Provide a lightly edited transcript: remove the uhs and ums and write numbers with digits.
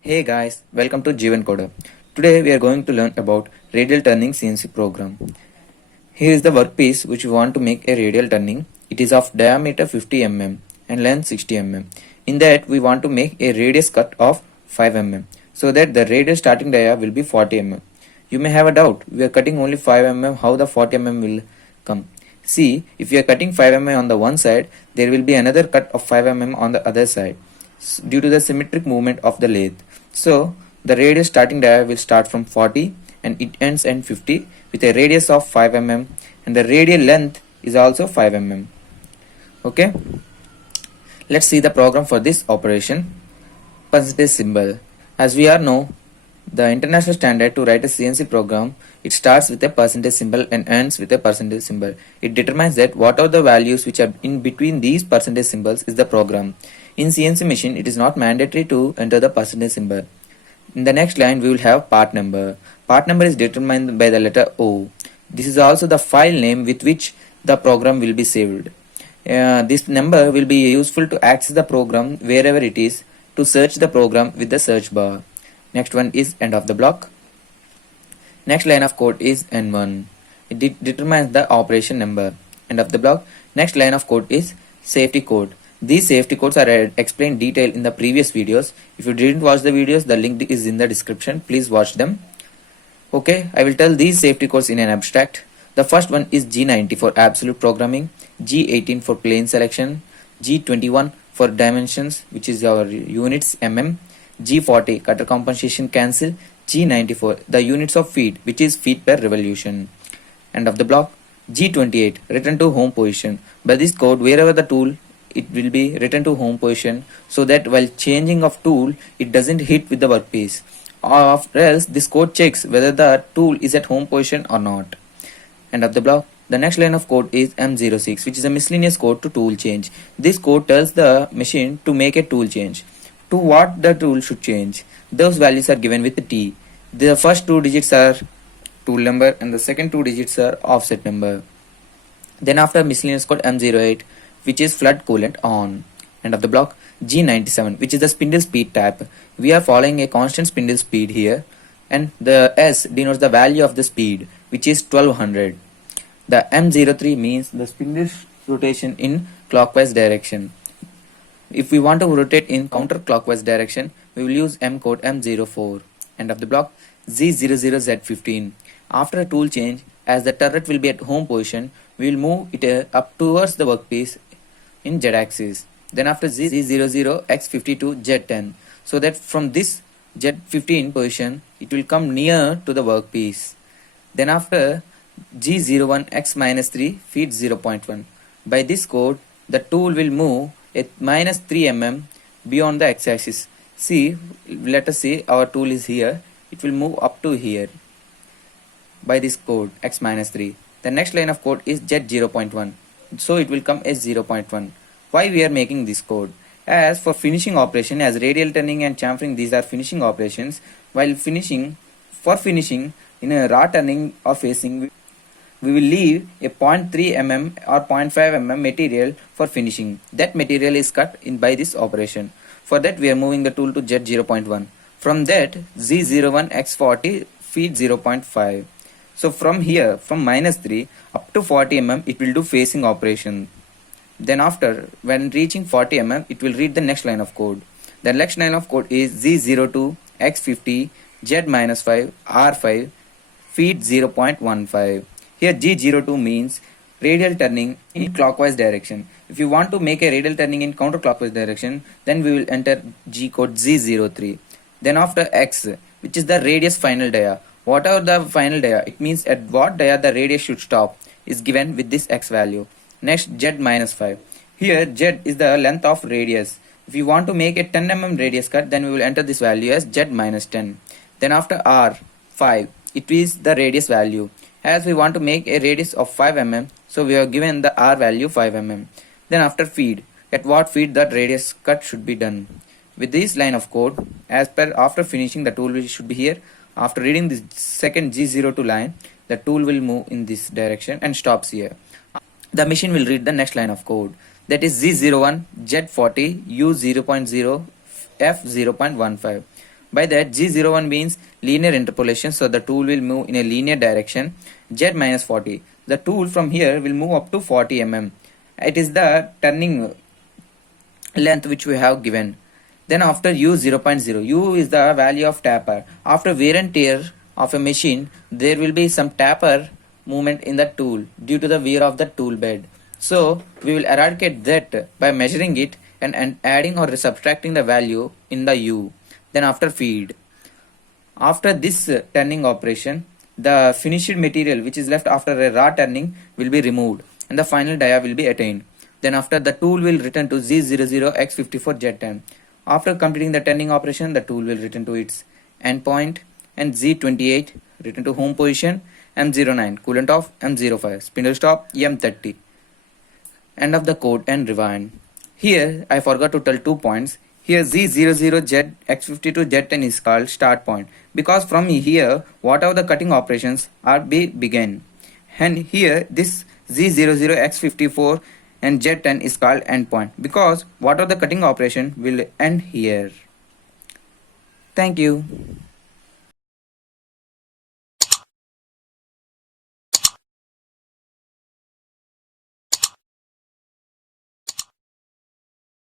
Hey guys, welcome to Jeevan Coder. Today we are going to learn about radial turning CNC program. Here is the workpiece which we want to make a radial turning. It is of diameter 50 mm and length 60 mm. In that we want to make a radius cut of 5 mm so that the radial starting dia will be 40 mm. You may have a doubt, we are cutting only 5 mm, how the 40 mm will come? See, if you are cutting 5 mm on the one side, there will be another cut of 5 mm on the other side due to the symmetric movement of the lathe. So the radius starting dia will start from 40 and it ends at 50 with a radius of 5 mm and the radial length is also 5 mm. Okay, let's see the program for this operation. Percentage symbol. As we all know, the international standard to write a CNC program, it starts with a percentage symbol and ends with a percentage symbol. It determines that what are the values which are in between these percentage symbols is the program. In CNC machine, it is not mandatory to enter the percentage symbol. In the next line, we will have part number. Part number is determined by the letter O. This is also the file name with which the program will be saved. This number will be useful to access the program wherever it is, to search the program with the search bar. Next one is end of the block. Next line of code is N1. It determines the operation number. End of the block. Next line of code is safety code. These safety codes are explained detail in the previous videos. If you didn't watch the videos, the link is in the description. Please watch them. Okay, I will tell these safety codes in an abstract. The first one is G90 for absolute programming, G18 for plane selection, G21 for dimensions, which is our units mm, G40 cutter compensation cancel, G94 the units of feet, which is feet per revolution. End of the block. G28 return to home position. By this code, wherever the tool, it will be return to home position, so that while changing of tool, it doesn't hit with the workpiece. Or else this code checks whether the tool is at home position or not. End of the block. The next line of code is M06, which is a miscellaneous code to tool change. This code tells the machine to make a tool change. To what the tool should change. Those values are given with T. The first two digits are tool number and the second two digits are offset number. Then after miscellaneous code M08, which is flood coolant on. End of the block. G97, which is the spindle speed type. We are following a constant spindle speed here, and the S denotes the value of the speed, which is 1200. The M03 means the spindle rotation in clockwise direction. If we want to rotate in counterclockwise direction, we will use M code M04. End of the block. Z00Z15. After a tool change, as the turret will be at home position, we will move it up towards the workpiece in Z axis. Then after Z00X52 Z10, so that from this Z15 position, it will come near to the workpiece. Then after G01X-3 feet 0.1. By this code, the tool will move at minus 3 mm beyond the x-axis. See, let us see, our tool is here. It will move up to here by this code X-3. The next line of code is Z0.1. So it will come as 0.1. Why we are making this code? As for finishing operation, as radial turning and chamfering, these are finishing operations. While finishing, in a raw turning or facing, we will leave a 0.3 mm or 0.5 mm material for finishing. That material is cut in by this operation. For that, we are moving the tool to Z0.1. From that, Z01X40 feet 0.5. So from here, from minus 3 up to 40 mm, it will do facing operation. Then after, when reaching 40 mm, it will read the next line of code. The next line of code is Z02X50 Z-5 R5 feet 0.15. Here G02 means radial turning in clockwise direction. If you want to make a radial turning in counterclockwise direction, then we will enter G code Z03. Then after X, which is the radius final dia. Whatever the final dia, it means at what dia the radius should stop, is given with this X value. Next, Z-5. Here Z is the length of radius. If you want to make a 10 mm radius cut, then we will enter this value as Z-10. Then after R, 5, it is the radius value. As we want to make a radius of 5 mm, so we are given the R value 5 mm. Then after feed, at what feed that radius cut should be done. With this line of code, as per after finishing, the tool should be here. After reading this second G02 line, the tool will move in this direction and stops here. The machine will read the next line of code, that is Z01 Z40 U0.0 F0.15. By that, G01 means linear interpolation, so the tool will move in a linear direction. Z minus 40. The tool from here will move up to 40 mm. It is the turning length which we have given. Then after U 0.0, U is the value of taper. After wear and tear of a machine, there will be some taper movement in the tool due to the wear of the tool bed. So we will eradicate that by measuring it and adding or subtracting the value in the U. Then after feed. After this turning operation, the finished material which is left after a raw turning will be removed and the final dia will be attained. Then after, the tool will return to Z00X54Z10. After completing the turning operation, the tool will return to its endpoint, and Z28 return to home position, M09 coolant off, M05 spindle stop, M30. End of the code and rewind. Here I forgot to tell 2 points. Here Z00Z X52Z10 is called start point because from here whatever the cutting operations are begin. And here this Z00X54 and Z10 is called endpoint because whatever the cutting operation will end here. Thank you.